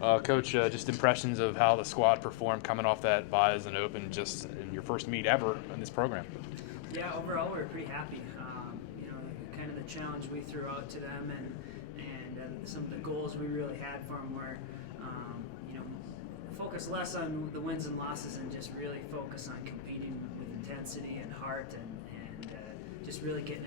Coach, just impressions of how the squad performed coming off that Bison Open, just in your first meet ever in this program. Yeah, overall we were pretty happy. Kind of the challenge we threw out to them, and some of the goals we really had for them were, focus less on the wins and losses and just really focus on competing with intensity and heart and just really getting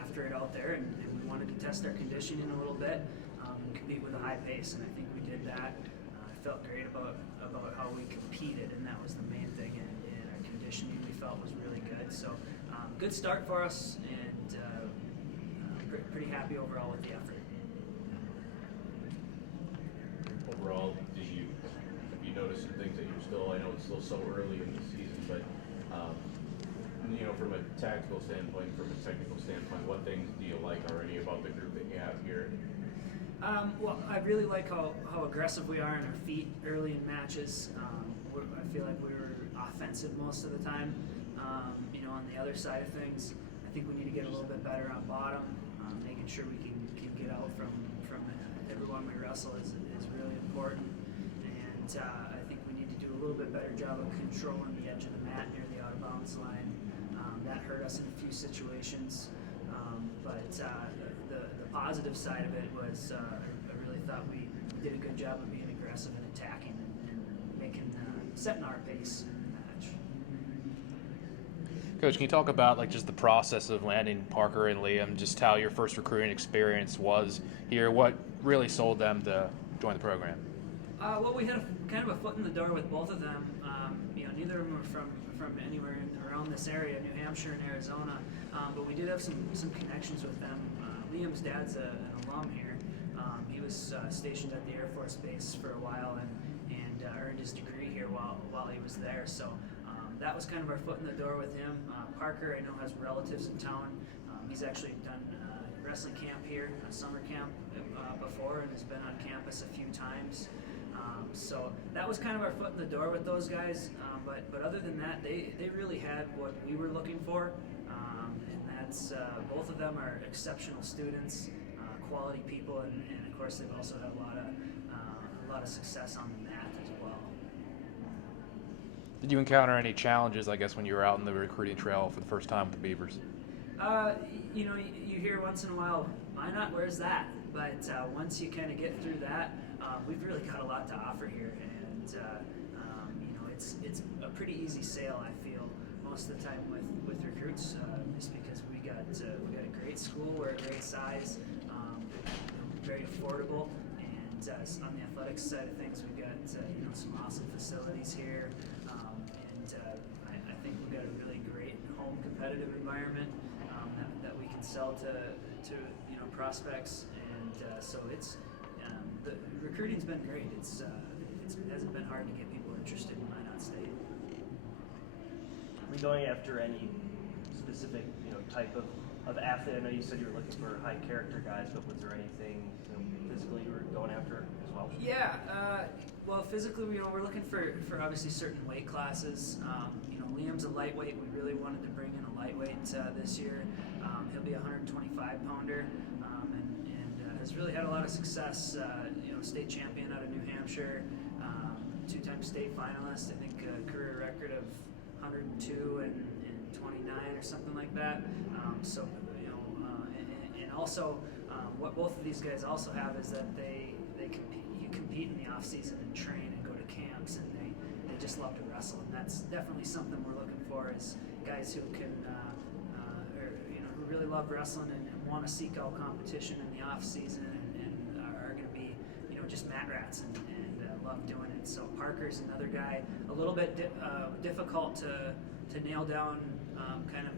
after it out there. And we wanted to test our conditioning a little bit and compete with a high pace, and I think we did that. I felt great about how we competed, and that was the main thing. And our conditioning we felt was really good. So good start for us, and pretty happy overall with the effort. Overall, have you noticed some things that you're still? I know it's still so early in the season, but from a tactical standpoint, from a technical standpoint, what things do you like already about the group that you have here? Well, I really like how aggressive we are on our feet early in matches. I feel like we were offensive most of the time. On the other side of things, I think we need to get a little bit better on bottom, making sure we can get out from everyone we wrestle is really important. And I think we need to do a little bit better job of controlling the edge of the mat near the out of bounds line. That hurt us in a few situations. But the positive side of it was I really thought we did a good job of being aggressive and attacking and setting our pace in the match. Coach, can you talk about just the process of landing Parker and Liam, just how your first recruiting experience was here? What really sold them to join the program? Well, we had kind of a foot in the door with both of them. Neither of them were from anywhere around this area, New Hampshire and Arizona, but we did have some connections with them. Liam's dad's an alum here. He was stationed at the Air Force Base for a while and earned his degree here while he was there. So that was kind of our foot in the door with him. Parker, I know, has relatives in town. He's actually done wrestling camp here, a summer camp before, and has been on campus a few times. So that was kind of our foot in the door with those guys. But other than that, they really had what we were looking for, and that's both of them are exceptional students, quality people, and of course they've also had a lot of success on the mat as well. Did you encounter any challenges, I guess, when you were out in the recruiting trail for the first time with the Beavers? You hear once in a while, why not? Where's that? But once you kind of get through that, we've really got a lot to offer here, and it's a pretty easy sale. I feel most of the time with recruits, just because we got a great school, we're a great size, very affordable, and on the athletics side of things, we've got some awesome facilities here, and I think we've got a really great home competitive environment that we can sell to prospects, and so it's the recruiting's been great. It hasn't been hard to get people interested in Minot State. Are we going after any specific type of athlete? I know you said you were looking for high character guys, but was there anything physically you were going after as well? Yeah, well, physically, we're looking for obviously certain weight classes. Liam's a lightweight. We really wanted to bring in a lightweight this year. He'll be a 125 pounder, and has really had a lot of success. State champion out of New Hampshire, two-time state finalist. I think a career record of 102 and 29 or something like that. And also what both of these guys also have is that they compete in the off season and train and go to camps, and they just love to wrestle, and that's definitely something we're looking for, is guys who can who really love wrestling and want to seek out competition in the off season and are going to be just mat rats and love doing it. So Parker's another guy, a little bit difficult to nail down kind of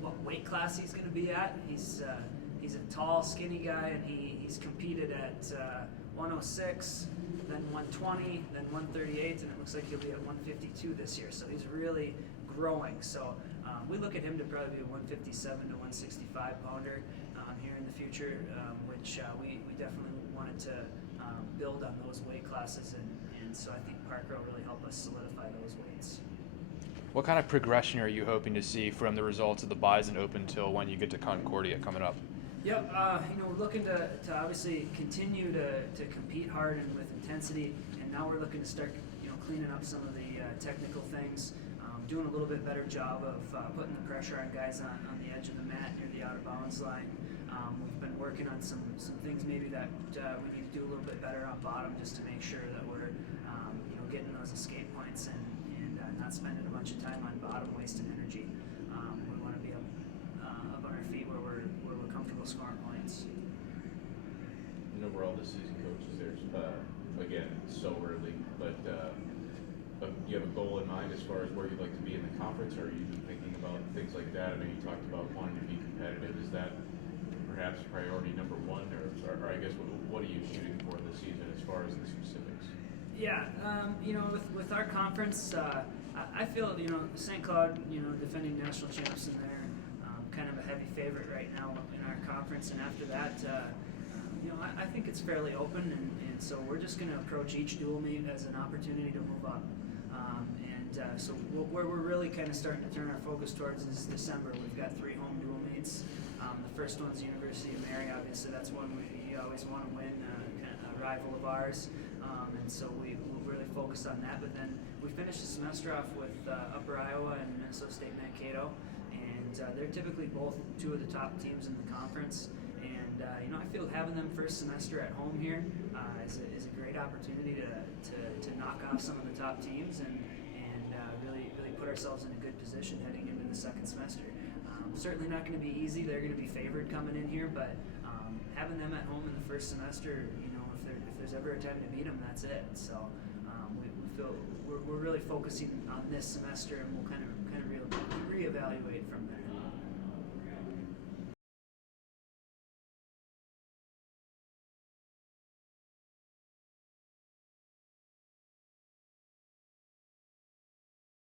what weight class he's going to be at. He's a tall, skinny guy, and he's competed at 106, then 120, then 138, and it looks like he'll be at 152 this year. So he's really growing. So we look at him to probably be a 157 to 165 pounder here in the future, which we definitely wanted to build on those weight classes, and so I think Parker will really help us solidify those weights. What kind of progression are you hoping to see from the results of the Bison Open till when you get to Concordia coming up? Yep, we're looking to obviously continue to compete hard and with intensity, and now we're looking to start, cleaning up some of the technical things, doing a little bit better job of putting the pressure on guys on the edge of the mat near the out of bounds line. We've been working on some things maybe that we need to do a little bit better on bottom, just to make sure that we're getting those escape points and not spending a bunch of time on bottom wasting energy. We want to be up on our feet where we're comfortable scoring points. And overall, this season, coaches, there's again, it's so early, but do you have a goal in mind as far as where you'd like to be in the conference, or are you thinking about things like that? I know you talked about wanting to be competitive. Is that perhaps priority number one, or I guess what are you shooting for this season as far as the specifics? Yeah, with our conference, I feel St. Cloud, defending national champs, and they're kind of a heavy favorite right now in our conference. And after that, I think it's fairly open, and so we're just going to approach each dual meet as an opportunity to move up. So where we're really kind of starting to turn our focus towards is December. We've got 3 home dual meets. The first one's University of Mary. Obviously, that's one we always want to win, a rival of ours. And so we'll really focus on that. But then we finish the semester off with Upper Iowa and Minnesota State Mankato, and they're typically both 2 of the top teams in the conference. And I feel having them first semester at home here is a great opportunity to knock off some of the top teams and really put ourselves in a good position heading into the second semester. Certainly not going to be easy. They're going to be favored coming in here, but having them at home in the first semester, if there's ever a time to beat them, that's it. So we feel we're really focusing on this semester, and we'll kind of reevaluate from there.